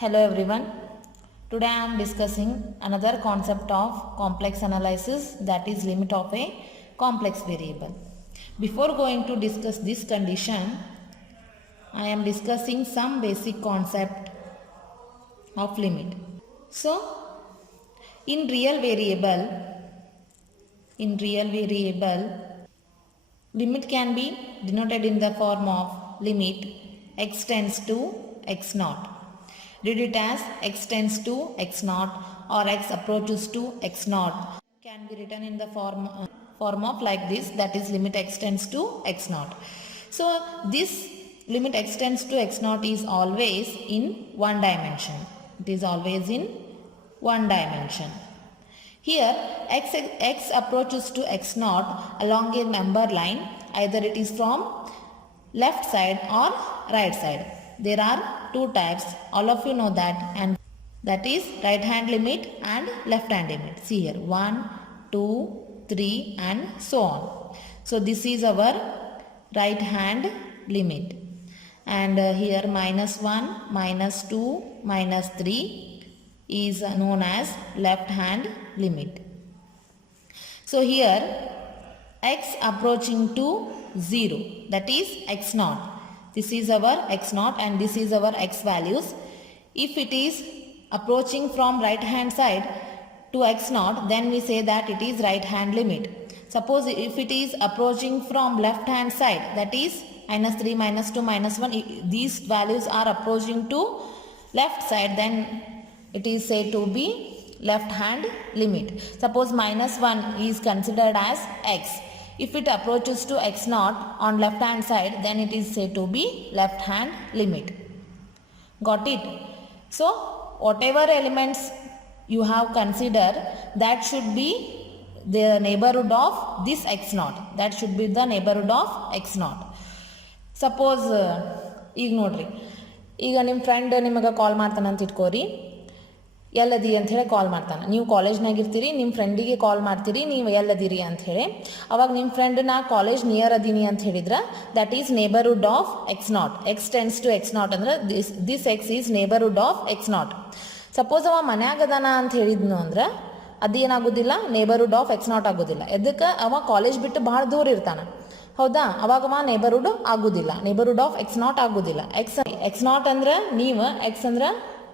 Hello everyone. Today I am discussing another concept of complex analysis, that is limit of a complex variable. Before going to discuss this condition, I am discussing some basic concept of limit. So in real variable, limit can be denoted in the form of limit x tends to x naught. Read it as x tends to x naught or x approaches to x naught. Can be written in the form of like this, that is limit x tends to x naught. So this limit x tends to x naught is always in one dimension. It is always in one dimension. Here x approaches to x naught along a number line, either it is from left side or right side. There are two types, all of you know that, and that is right hand limit and left hand limit. See here 1, 2, 3 and so on. So this is our right hand limit, and here -1, -2, -3 is known as left hand limit. So here x approaching to 0, that is x naught. This is our x naught and this is our x values. If it is approaching from right hand side to x naught, then we say that it is right hand limit. Suppose if it is approaching from left hand side, that is -3, -2, -1, these values are approaching to left side, then it is said to be left hand limit. Suppose -1 is considered as x. If it approaches to x naught on left hand side, then it is said to be left hand limit. Got it? So whatever elements you have considered, that should be the neighborhood of this x naught. That should be the neighborhood of x naught. Suppose ಈಗ ನೋಡ್ರಿ, ಈಗ ನಿಮ್ಮ ಫ್ರೆಂಡ್ ನಿಮಗೆ ಕಾಲ್ ಮಾಡ್ತಾನಂತ ಇಟ್ಕೋರಿ, ಎಲ್ಲದಿ ಅಂಥೇಳಿ ಕಾಲ್ ಮಾಡ್ತಾನೆ. ನೀವು ಕಾಲೇಜ್ನಾಗ ಇರ್ತೀರಿ, ನಿಮ್ಮ ಫ್ರೆಂಡಿಗೆ ಕಾಲ್ ಮಾಡ್ತೀರಿ, ನೀವು ಎಲ್ಲದಿರಿ ಅಂಥೇಳಿ. ಅವಾಗ ನಿಮ್ಮ ಫ್ರೆಂಡ್ ನಾ ಕಾಲೇಜ್ ನಿಯರ್ ಅದೀನಿ ಅಂತ ಹೇಳಿದ್ರೆ, that is neighbourhood of x naught. X tends to x naught ಅಂದ್ರೆ this x is neighbourhood of x naught. Suppose ಅವ ಮನ್ಯಾಗ ಅದಾನ ಅಂತ ಹೇಳಿದ್ನು ಅಂದ್ರೆ ಅದೇನಾಗೋದಿಲ್ಲ, ನೇಬರ್ಹುಡ್ ಆಫ್ ಎಕ್ಸ್ ನಾಟ್ ಆಗೋದಿಲ್ಲ. ಎದಕ್ಕೆ? ಅವ ಕಾಲೇಜ್ ಬಿಟ್ಟು ಭಾಳ ದೂರ ಇರ್ತಾನೆ, ಹೌದಾ? ಅವಾಗ ಅವ ನೇಬರ್ಹುಡ್ ಆಗೋದಿಲ್ಲ, ನೇಬರ್ಹುಡ್ ಆಫ್ ಎಕ್ಸ್ ನಾಟ್ ಆಗೋದಿಲ್ಲ. ಎಕ್ಸ್ ನಾಟ್ ಅಂದ್ರೆ ನೀವು, ಎಕ್ಸ್ ಅಂದ್ರೆ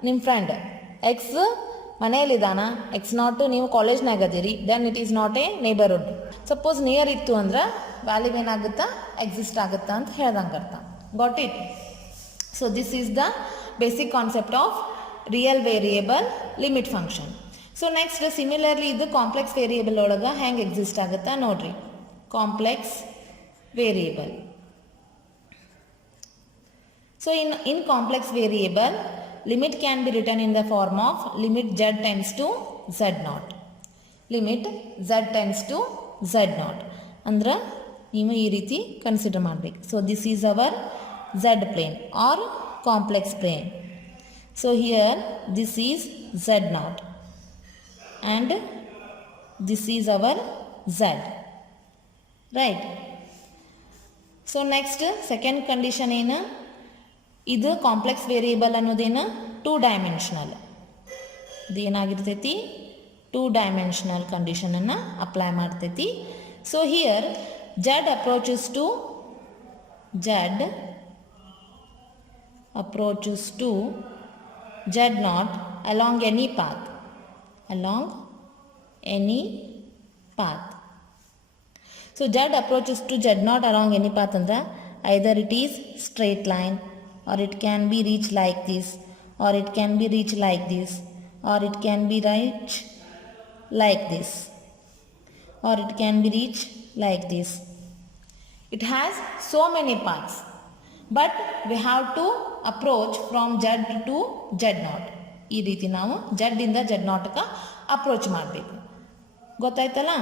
ನಿಮ್ಮ ಫ್ರೆಂಡ್, ಎಕ್ಸ್ ಮನೆಯಲ್ಲಿದ್ದಾನ, ಎಕ್ಸ್ ನಾಟ್ ನೀವು ಕಾಲೇಜ್ನಾಗ ಅದೀರಿ, then it is not a neighbourhood. Suppose near ಇತ್ತು ಅಂದ್ರೆ ವ್ಯಾಲ್ಯೂ ಏನಾಗುತ್ತಾ, ಎಕ್ಸಿಸ್ಟ್ ಆಗುತ್ತಾ ಅಂತ ಹೇಳ್ದಂಗೆ ಅರ್ಥ. Got it? So this is the basic concept of real variable limit function. So next similarly ಇದು ಕಾಂಪ್ಲೆಕ್ಸ್ ವೇರಿಯೇಬಲ್ ಒಳಗೆ ಹೆಂಗೆ ಎಕ್ಸಿಸ್ಟ್ ಆಗುತ್ತಾ ನೋಡ್ರಿ. Complex variable. So in complex variable, limit can be written in the form of limit z tends to z naught. Limit z tends to z naught ಅಂದ್ರೆ ನೀವು ಈ ರೀತಿ ಕನ್ಸಿಡರ್ ಮಾಡಬೇಕು. So this is our z plane or complex plane. So here this is z naught and this is our z, right? So next second condition ಏನು, ಇದು complex variable ಅನ್ನೋದೇನು two dimensional. ಇದು ಏನಾಗಿರ್ತೈತಿ, ಟೂ ಡೈಮೆನ್ಷನಲ್ ಕಂಡೀಷನನ್ನು apply ಮಾಡ್ತೈತಿ. So here z approaches to z naught along any path. So z approaches to z naught along any path ಅಂದ್ರೆ either it is straight line, or it can be reached like this, or it can be reached like this, or it can be reached like this, or it can be reached like this. It has so many paths, but we have to approach from z to z naught. ಈ ರೀತಿ ನಾವು z ಇಂದ z naught ಕ ಅಪ್ರೋಚ್ ಮಾಡಬೇಕು. ಗೊತ್ತಾಯ್ತಲ್ಲ?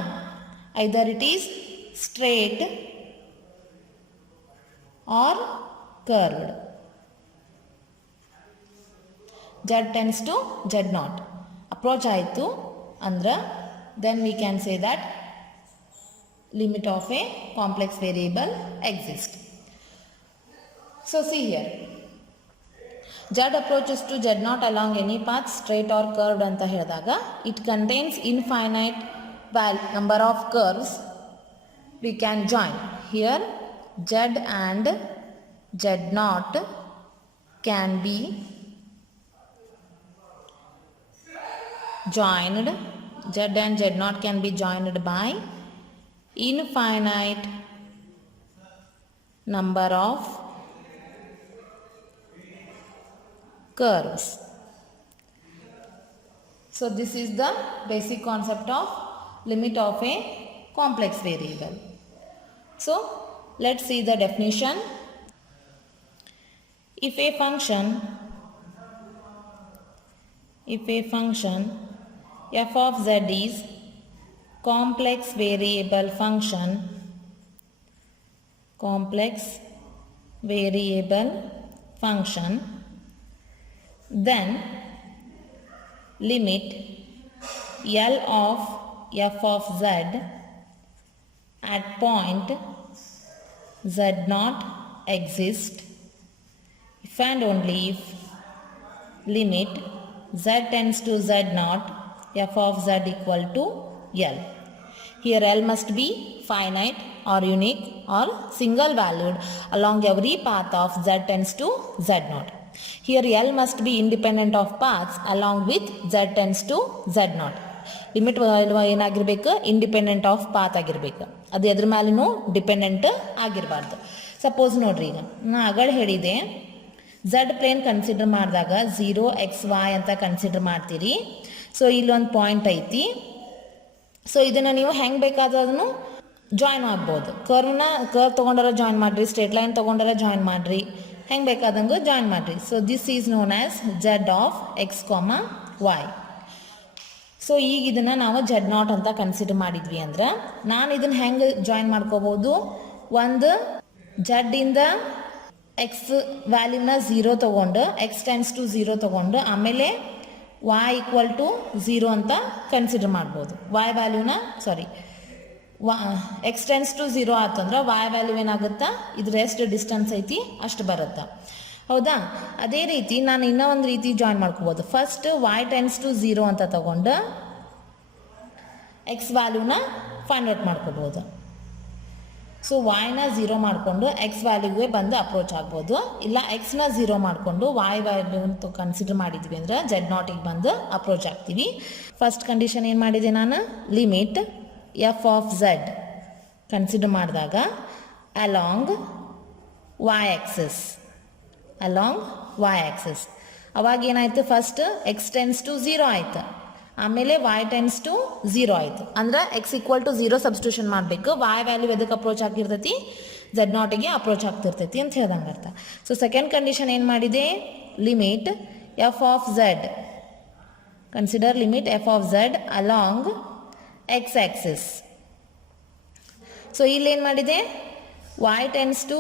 either it is straight or curved. z tends to z naught approach ಆಯಿತು ಅಂದ್ರೆ then we can say that limit of a complex variable exists. So see here, Z approaches to Z naught along any path straight or curved ಅಂತ ಹೇಳಿದಾಗ it contains infinite number of curves we can join. Here Z and Z naught can be joined. Z and Z naught can be joined by infinite number of curves. So this is the basic concept of limit of a complex variable. So let's see the definition. If a function f of z is complex variable function, then limit L of f of z at point z naught exists if and only if limit z tends to z naught f of z equal to L. Here L must be finite or unique or single valued along every path of z tends to z naught. Here L must be independent of paths along with z tends to z naught. Limit ಏನಾಗಿರ್ಬೇಕು, independent of path ಆಗಿರ್ಬೇಕು, ಅದು ಎದ್ರ ಮೇಲೂ ಡಿಪೆಂಡೆಂಟ್ ಆಗಿರಬಾರ್ದು. ಸಪೋಸ್ ನೋಡ್ರಿ, ಈಗ ನಾ ಆಗಲೇ ಹೇಳಿದೆ ಝಡ್ ಪ್ಲೇನ್ ಕನ್ಸಿಡರ್ ಮಾಡಿದಾಗ 0xy ಅಂತ ಕನ್ಸಿಡರ್ ಮಾಡ್ತೀರಿ. ಸೊ ಇಲ್ಲೊಂದು ಪಾಯಿಂಟ್ ಐತಿ. ಸೊ ಇದನ್ನು ನೀವು ಹೆಂಗೆ ಬೇಕಾದ್ರೂ ಜಾಯಿನ್ ಆಗ್ಬೋದು. ಕರ್ವ್ ತೊಗೊಂಡಾರ ಜಾಯಿನ್ ಮಾಡಿರಿ, ಸ್ಟ್ರೇಟ್ ಲೈನ್ ತೊಗೊಂಡಾರ ಜಾಯಿನ್ ಮಾಡಿರಿ, ಹೆಂಗೆ ಬೇಕಾದಂಗೆ ಜಾಯಿನ್ ಮಾಡಿರಿ. So this is known as Z of X Y. ಸೊ ಈಗ ಇದನ್ನು ನಾವು ಝಡ್ ನಾಟ್ ಅಂತ ಕನ್ಸಿಡರ್ ಮಾಡಿದ್ವಿ ಅಂದ್ರೆ ನಾನು ಇದನ್ನು ಹೆಂಗೆ ಜಾಯಿನ್ ಮಾಡ್ಕೋಬೋದು, ಒಂದು ಝಡ್ಡಿಂದ ಎಕ್ಸ್ ವ್ಯಾಲ್ಯೂನ 0 ತೊಗೊಂಡು ಎಕ್ಸ್ ಟೆನ್ಸ್ ಟು 0 ತೊಗೊಂಡು ಆಮೇಲೆ y ಈಕ್ವಲ್ ಟು 0 ಅಂತ ಕನ್ಸಿಡರ್ ಮಾಡ್ಬೋದು. ಎಕ್ಸ್ ಟೆನ್ಸ್ ಟು 0 ಆತಂದ್ರೆ y ವ್ಯಾಲ್ಯೂ ಏನಾಗುತ್ತಾ, ಇದ್ರ ಎಷ್ಟು ಡಿಸ್ಟೆನ್ಸ್ ಐತಿ ಅಷ್ಟು ಬರುತ್ತಾ, ಹೌದಾ? ಅದೇ ರೀತಿ ನಾನು ಇನ್ನೂ ಒಂದು ರೀತಿ ಜಾಯಿನ್ ಮಾಡ್ಕೋಬೋದು. ಫಸ್ಟ್ y ಟೆನ್ಸ್ ಟು 0 ಅಂತ ತಗೊಂಡು ಎಕ್ಸ್ ವ್ಯಾಲ್ಯೂನ ಫೈಂಡ್ ಔಟ್ ಮಾಡ್ಕೋಬೋದು. ಸೊ ವಾಯ್ನ 0 ಮಾಡಿಕೊಂಡು ಎಕ್ಸ್ ವ್ಯಾಲ್ಯೂಗೆ ಬಂದು ಅಪ್ರೋಚ್ ಆಗ್ಬೋದು. ಇಲ್ಲ ಎಕ್ಸ್ನ 0 ಮಾಡಿಕೊಂಡು y ವ್ಯಾಲ್ಯೂ ಅಂತ ಕನ್ಸಿಡರ್ ಮಾಡಿದ್ವಿ ಅಂದರೆ ಝೆಡ್ ನಾಟಿಗೆ ಬಂದು ಅಪ್ರೋಚ್ ಆಗ್ತೀವಿ. ಫಸ್ಟ್ ಕಂಡೀಷನ್ ಏನು ಮಾಡಿದೆ ನಾನು, limit F of Z consider ಮಾಡಿದಾಗ ಅಲಾಂಗ್ y ಆಕ್ಸಿಸ್ ಅವಾಗ ಏನಾಯ್ತು, ಫಸ್ಟ್ ಎಕ್ಸ್ ಟೆನ್ಸ್ ಟು 0 ಆಯ್ತು, ಆಮೇಲೆ y ಟೆನ್ಸ್ ಟು 0 ಆಯಿತು. ಅಂದ್ರೆ ಎಕ್ಸ್ ಈಕ್ವಲ್ ಟು 0 ಸಬ್ಸ್ಟಿಟ್ಯೂಷನ್ ಮಾಡಬೇಕು. y ವ್ಯಾಲ್ಯೂ ಎದಕ್ಕೆ ಅಪ್ರೋಚ್ ಆಗಿರ್ತೈತಿ, ಝೆಡ್ ನಾಟಿಗೆ ಅಪ್ರೋಚ್ ಆಗ್ತಿರ್ತೈತಿ ಅಂತ ಹೇಳ್ದಂಗೆ ಅರ್ಥ. ಸೊ ಸೆಕೆಂಡ್ ಕಂಡೀಷನ್ ಏನು ಮಾಡಿದೆ, limit F of Z consider limit F of Z along X axis. So ಇಲ್ಲೇನು ಮಾಡಿದೆ, y ಟೆನ್ಸ್ ಟು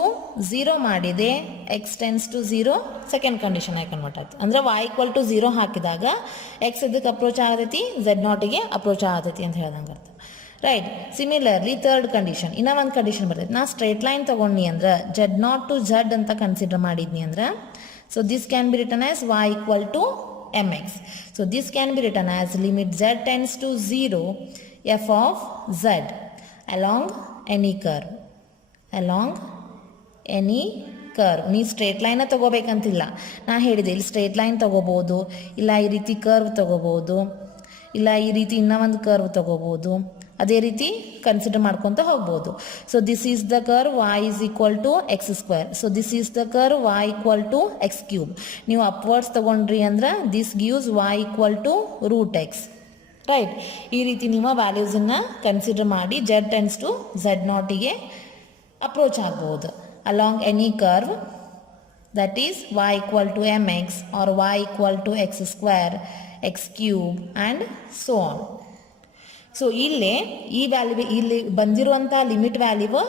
0 ಮಾಡಿದೆ, X tends to 0 second condition ಆಗಿ ಕನ್ವರ್ಟ್ ಆಯ್ತು. ಅಂದರೆ y ಈಕ್ವಲ್ ಟು 0 ಹಾಕಿದಾಗ ಎಕ್ಸ್ ಇದಕ್ಕೆ ಅಪ್ರೋಚ್ ಆಗತೈತಿ, ಝೆಡ್ ನಾಟಿಗೆ ಅಪ್ರೋಚ್ ಆಗತೈತಿ ಅಂತ ಹೇಳ್ದಂಗೆ ಅರ್ಥ. ರೈಟ್. ಸಿಮಿಲರ್ಲಿ ಥರ್ಡ್ ಕಂಡೀಷನ್, ಇನ್ನೂ ಒಂದು ಕಂಡೀಷನ್ ಬರ್ತೈತಿ. ನಾ ಸ್ಟ್ರೇಟ್ ಲೈನ್ ತೊಗೊಂಡ್ನಿ ಅಂದ್ರೆ ಝೆಡ್ ನಾಟ್ ಟು ಝೆಡ್ ಅಂತ ಕನ್ಸಿಡರ್ ಮಾಡಿದ್ನಿ ಅಂದ್ರೆ, so this can be written as y equal to mx. So this can be written as limit Z tends to 0 F of Z along any curve. ನೀವು straight line ತೊಗೋಬೇಕಂತಿಲ್ಲ, ನಾ ಹೇಳಿದೆ ಇಲ್ಲಿ straight line ತೊಗೋಬೋದು, ಇಲ್ಲ ಈ ರೀತಿ ಕರ್ವ್ ತೊಗೋಬೋದು, ಇಲ್ಲ ಈ ರೀತಿ ಇನ್ನೂ ಒಂದು ಕರ್ವ್ ತೊಗೋಬೋದು, ಅದೇ ರೀತಿ ಕನ್ಸಿಡರ್ ಮಾಡ್ಕೊತ ಹೋಗ್ಬೋದು. So this is the curve y is equal to x square. So this is the curve y equal to x cube. ನೀವು ಅಪ್ವರ್ಡ್ಸ್ ತೊಗೊಂಡ್ರಿ ಅಂದ್ರೆ this gives y equal to root x. Right. ಈ ರೀತಿ ನೀವು ವ್ಯಾಲ್ಯೂಸನ್ನು consider ಮಾಡಿ z tends to z ನಾಟಿಗೆ approach ಆಗ್ಬೋದು along any curve, that is y equal to mx or y equal to x square, x cube and so on. So ಇಲ್ಲಿ ಬಂದಿರುವಂಥ limit value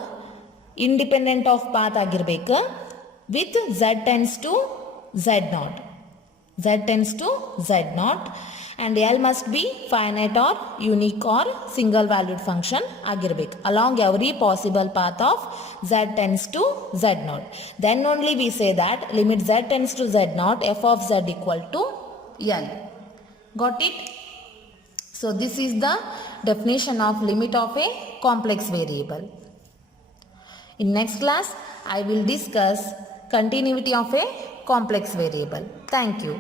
independent of path ಆಗಿರಬೇಕು with z tends to z naught. and L must be finite or unique or single valued function ಆಗಿರಬೇಕು along every possible path of z tends to z0. Then only we say that limit z tends to z0 f of z equal to L. Got it? So this is the definition of limit of a complex variable. In next class I will discuss continuity of a complex variable. Thank you.